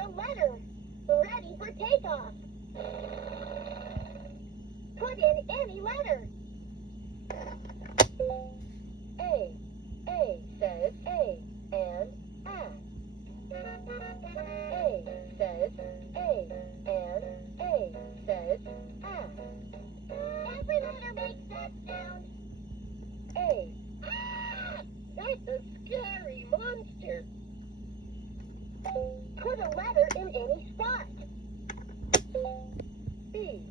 a letter. Ready for takeoff. Put in any letter. A. A says A and A. A says A and A says A. Every letter makes that sound. A. Ah! That's a scary monster. Put a letter in any spot. B.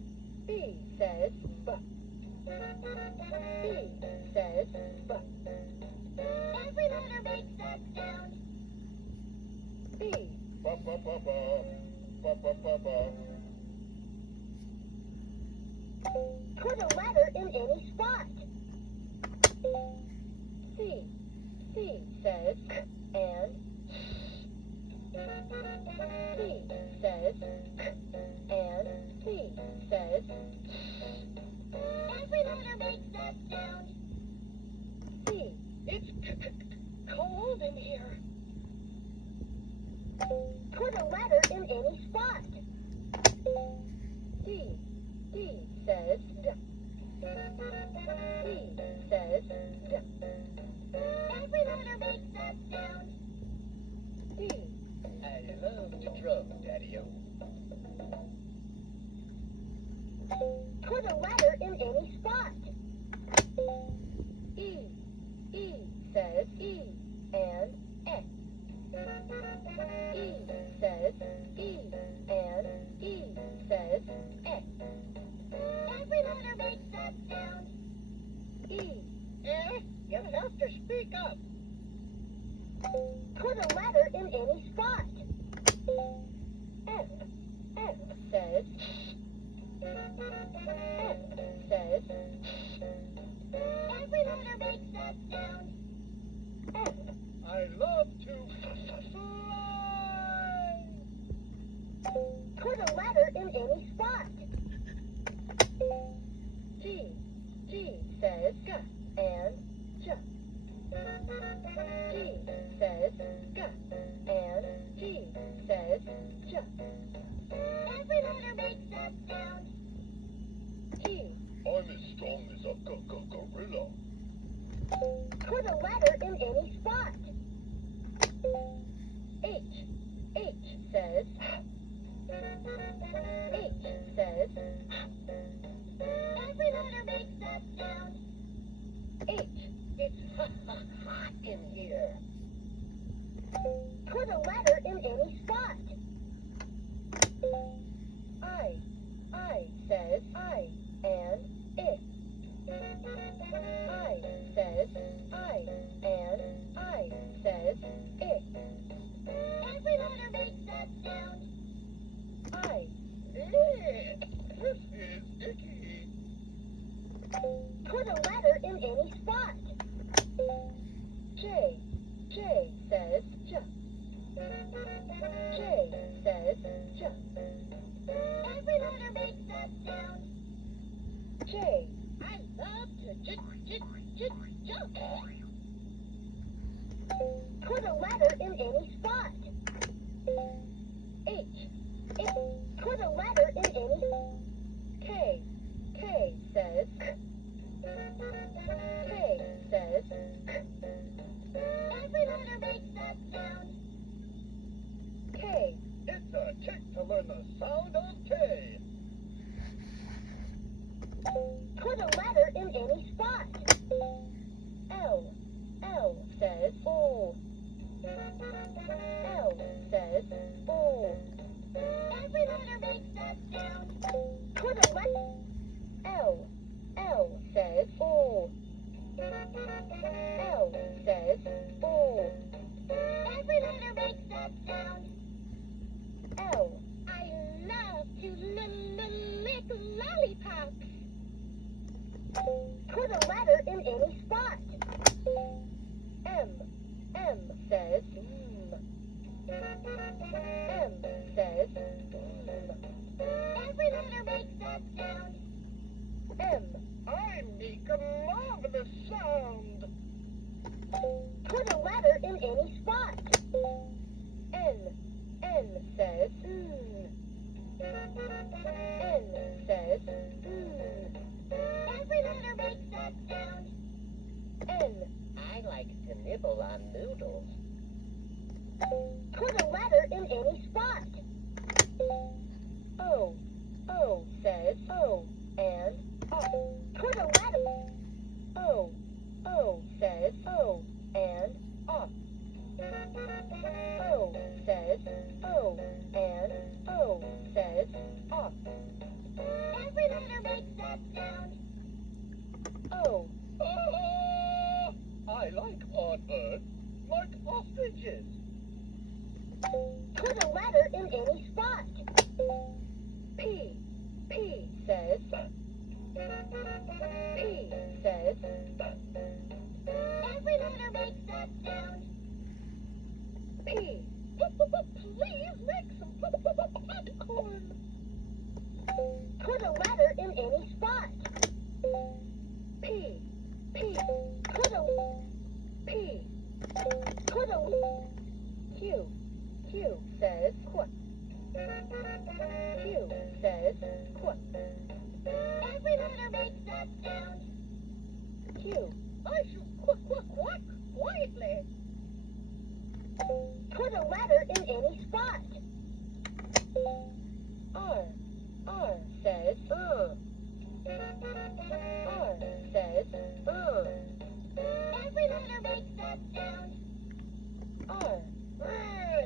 B says B. B says B. Every letter makes that sound. B. Ba ba ba ba. Ba ba ba ba. Put a letter in any spot. C. C says and C says and C says. Every letter makes that sound. C. It's cold in here. Put a letter in any spot. D. D says D. D says D. Every letter makes that sound. D. I love to drum, Daddy-O. Put a letter in any spot. E. E says E and X. E says E and E says X. Every letter makes that sound. E. You have to speak up. Put a letter in any spot. F. F says F says. Every letter makes that sound. F. I love to fly. Put a letter in any spot. G. G says G and J. G says G and G says J. Every letter makes that sound. G. I'm as strong as a gorilla. Put a letter in any spot. H. H says H says. Every letter makes that sound. H. It's hot in here. Put a letter in any spot. I. I says I and it. I says I and I says it. Every letter makes that sound. I. This is icky. Put a letter in any spot. J. J says J. J says J. Every letter makes that sound. J. I love to jump. Put a letter in any spot. H. H. Put a letter in any. K. K says K. K says K. Every letter makes that sound. K. It's a trick to learn the sound of K. Put a letter in any spot. L. L says O. L says O. Every letter makes that sound. Put a letter. L. L says O. L says O. Every letter makes that sound. L. I love to lick lollipops. Put a letter in any spot. M. M says M. M says M. Every letter makes that sound. M. I make a marvelous sound. Put a letter in any spot. N. N N says N says Every letter makes that sound. N. I like to nibble on noodles. Put a letter in any spot. O. O says O and O. Put a letter. O. O says O and O. O says O and O says O. Every letter makes that sound. O. Oh, I like odd birds, like ostriches. Put a letter in any spot. P. P says P says Every letter makes that sound. P. Please make some popcorn. Put a letter in any spot. P. P. Put a P. Put a Q. Q says qu. Q says qu. Every letter makes that sound. Q. I should quack quietly. Put a letter in any spot. R. R says R says Every letter makes that sound. R.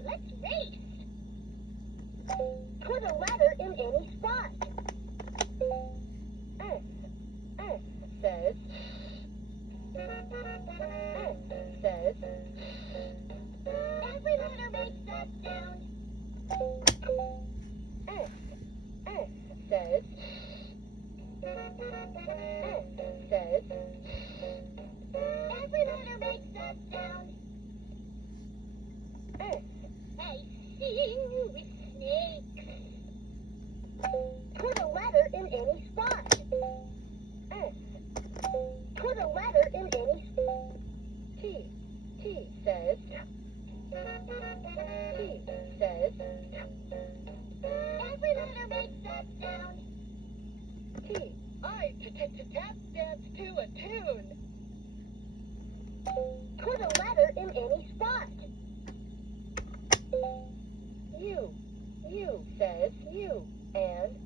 Let's race. Put a letter in any spot. S. S says S says Every letter makes that sound. S. S says S says Every letter makes that sound. S. I sing with snakes. Put a letter in any spot. S. Put a letter in any spot. T. T says T says Every letter makes that sound. T. I tap dance to a tune. Put a letter in any spot. U. U says U and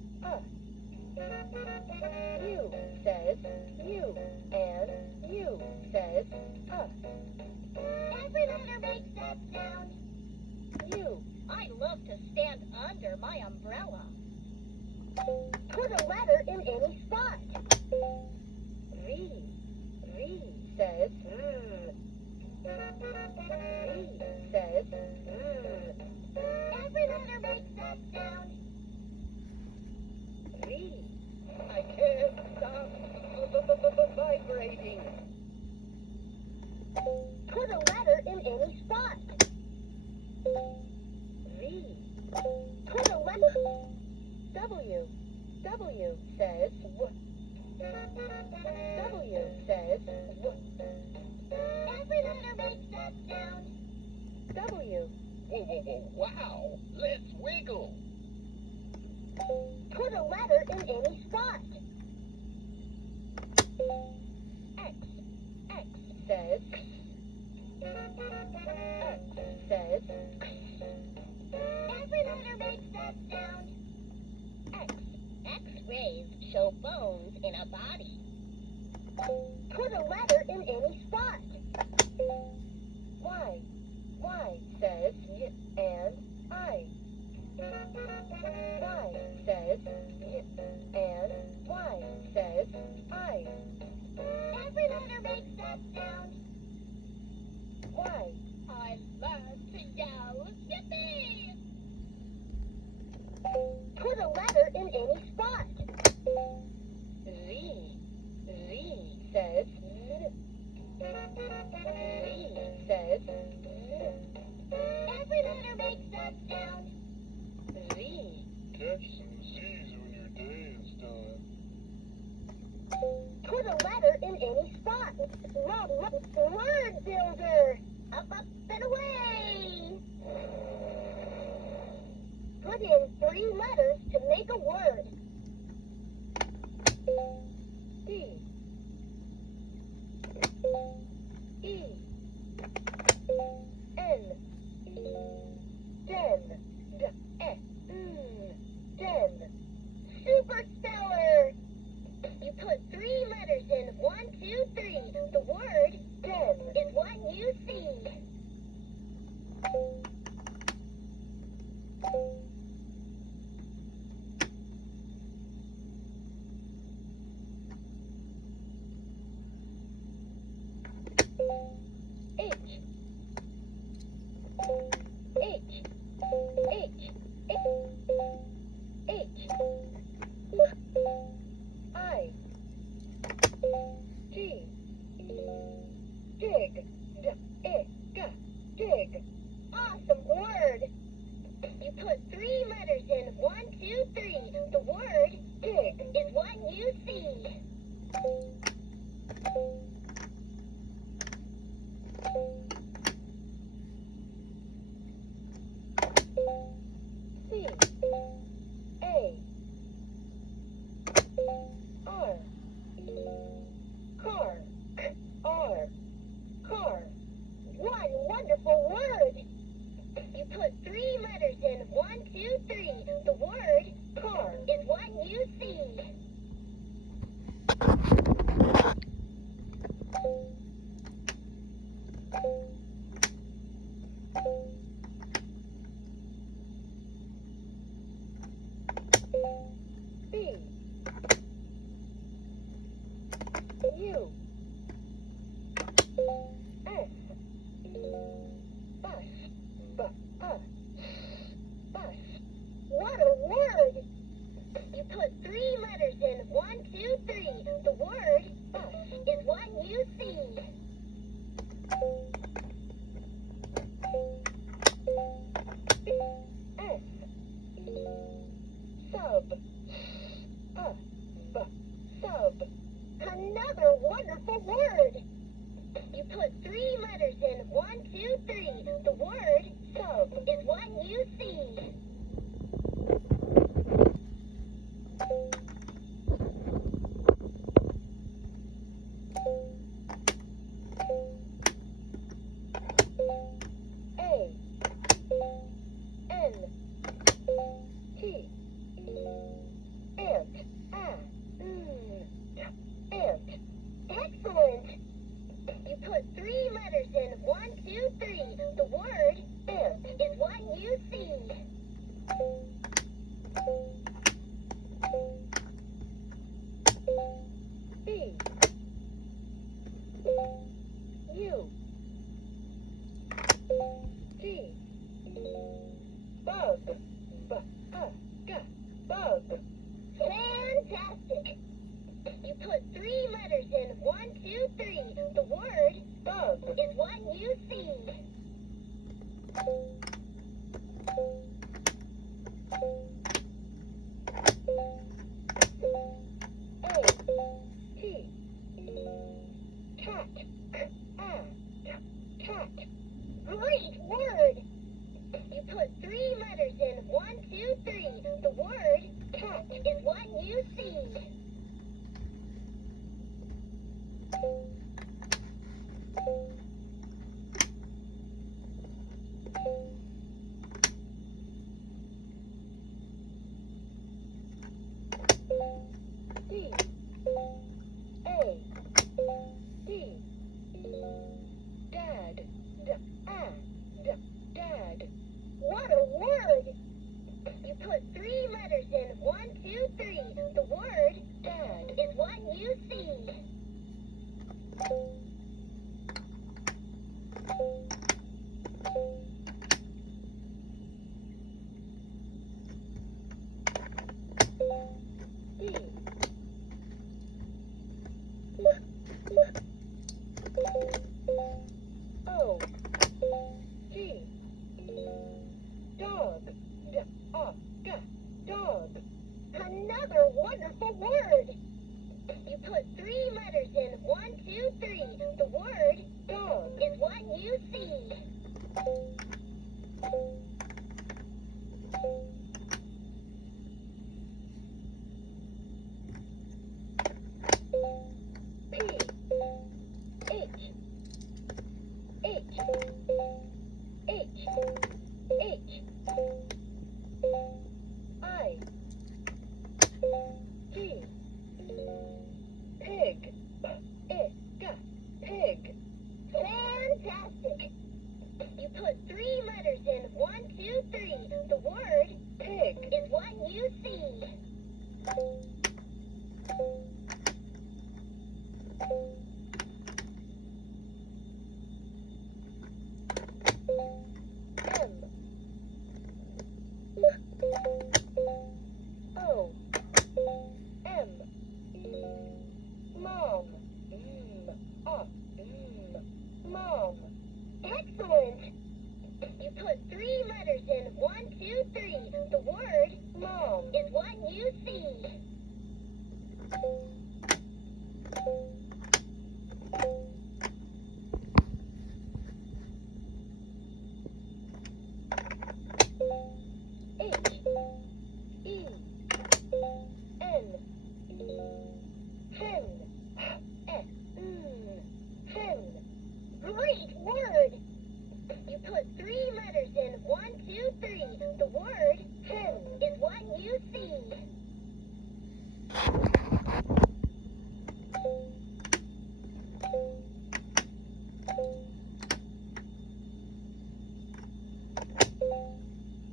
U says U and U says Every letter makes that sound. U. I love to stand under my umbrella. Put a letter in any spot. V. V says V says Every letter makes that sound. V. I can't stop vibrating. Put a letter in any spot. V. Put a letter. W. W says W. W says W. Every letter makes that sound. W. Whoa, wow, let's wiggle. Put a letter in any spot. X. X says X says Every letter makes that sound. X. X-rays show bones in a body. Put a letter in any spot. Y. Y says Y and I. Y says Y and Y says I. Every letter makes that sound. Y. I love to yell, yippee! Put a letter in any spot. Z. Z says Z. Z says Z. Every letter makes that sound. Z. Catch some Z's when your day is done. Put a letter in any spot. Word builder. Up and away. Plug in 3 letters to make a word. D, E, N, den, d, e, den. Super speller! You put 3 letters in 1, 2, 3. The word den is what you see. H, H, H, H, I, G, dig, d, I, g, dig. Awesome word! You put 3 letters in 1, 2, 3. The word dig is what you see. C, A, R, car, k, R, car. One wonderful word! You put 3 letters in 1, 2, 3. The word car is what you see. B, U, S, bus, bus. What a word! You put 3 letters in 1, 2, 3. The word bus is what you see. S, sub, sub. Another wonderful word! You put 3 letters in 1, 2, 3. The word sub is what you see. A, N, T, ant, ant. Excellent! You put 3 letters in 1, 2, 3. The word ant is what you see. B, U, G, bug, bug. Fantastic! You put 3 letters in 1, 2, 3. The word bug is what you see. A, T, cat, cat. Great word! You put 3 letters in 1, 2, 3. The word cat is what you see. D, A, D, dad, dad. What a word! You put 3 letters in 1, 2, 3. The word dad is what you see. D, O, G, dog, dog. Another wonderful word! You put 3 letters in 1, 2, 3. The word dog is what you see. H, H, I, G, pig, pig. Fantastic! You put 3 letters in 1, 2, 3. The word pig is what you see. M, O, M, mom, mom. Excellent! You put 3 letters in 1, 2, 3. The word mom is what you see. H, E, N, hen, hen. Great word! You put 3 letters in 1, 2, 3. The word hen is what you see.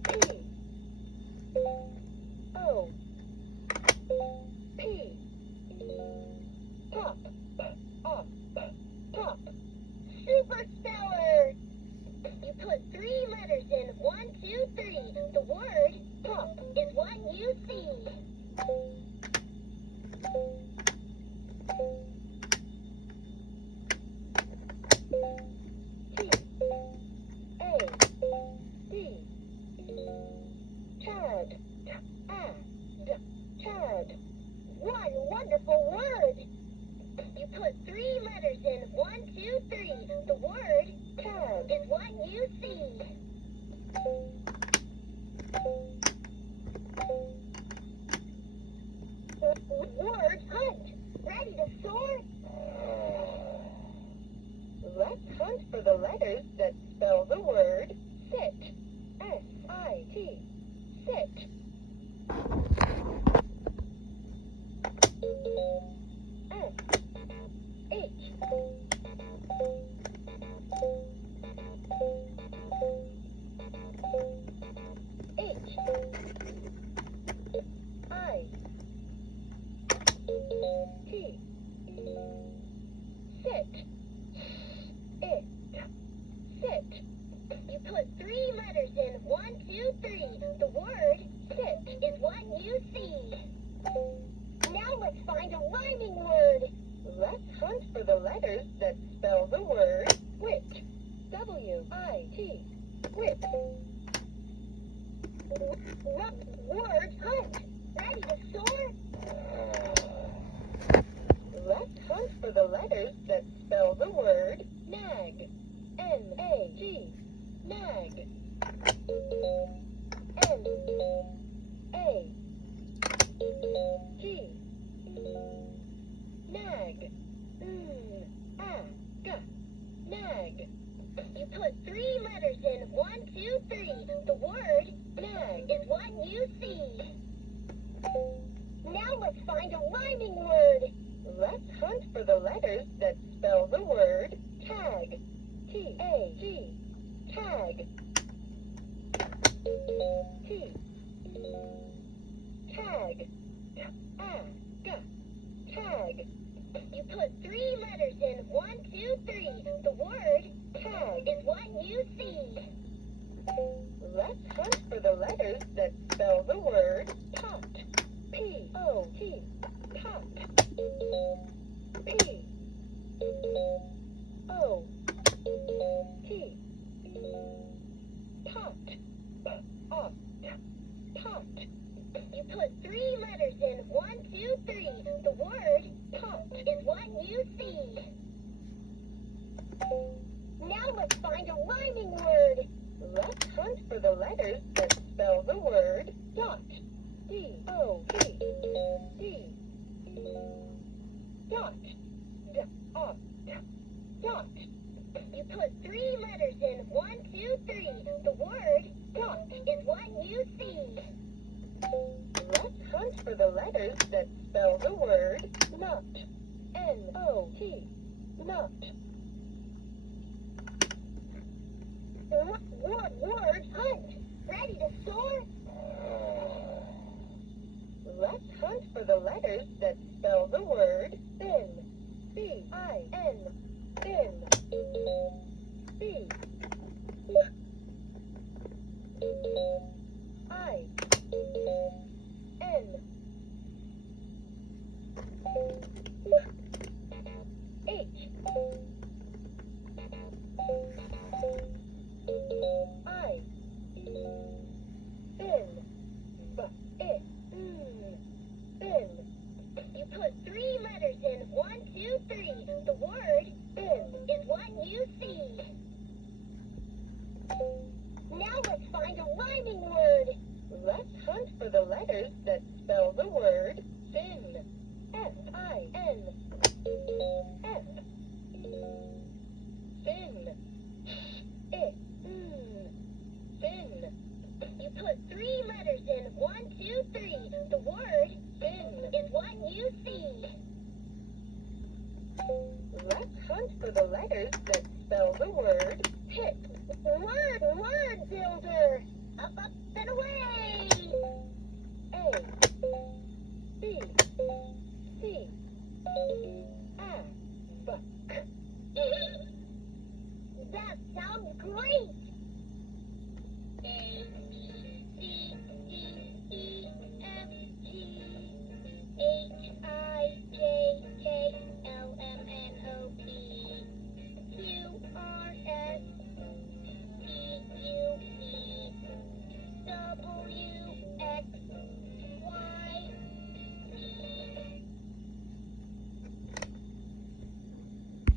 P, O, P, pop, pop. Super speller! You put 3 letters in 1, 2, 3. The word pop is what you see. T, A, D, Tad, Tad. One wonderful word! You put 3 letters in 1, 2, 3. The word tad is what you see. Word hunt. Ready to soar? Let's hunt for the letters that spell the word sit. S-I-T. Sit. S, H, H, I, T, sit, it, sit. You put 3 letters in 1, 2, 3. The word sit is what you see. Now let's find a rhyming word. Let's hunt for the letters that spell the word wit. W-I-T. Wit. Word hunt. Ready to soar? Let's hunt for the letters that spell the word nag. N-A-G. Nag. N-A. G. Nag. Nag. You put 3 letters in 1, 2, 3. The word nag is what you see. Now let's find a rhyming word. Let's hunt for the letters that spell the word tag. T-A-G. Tag. T. Tag. Tag. You put 3 letters in 1, 2, 3. The word tag is what you see. Let's hunt for the letters that spell the word pot. P-O-T. Pot. P. O. T. Pot. Pot. You put 3 letters in 1, 2, 3. The word pot is what you see. Now let's find a rhyming word. Let's hunt for the letters that spell the word dot. D-O-T. D. Dot. Dot. You put 3 letters in. 1, 2, 3. The word not is what you see. Let's hunt for the letters that spell the word not. N-O-T. Not. What word hunt? Ready to soar? Let's hunt for the letters that spell the word bin. B-I-N. Bin. B. I. N. H. I. Bin. B-I. Bin. You put 3 letters in. 1, 2, 3. The word Bin. is what you see. Now let's find a rhyming word. Let's hunt for the letters that spell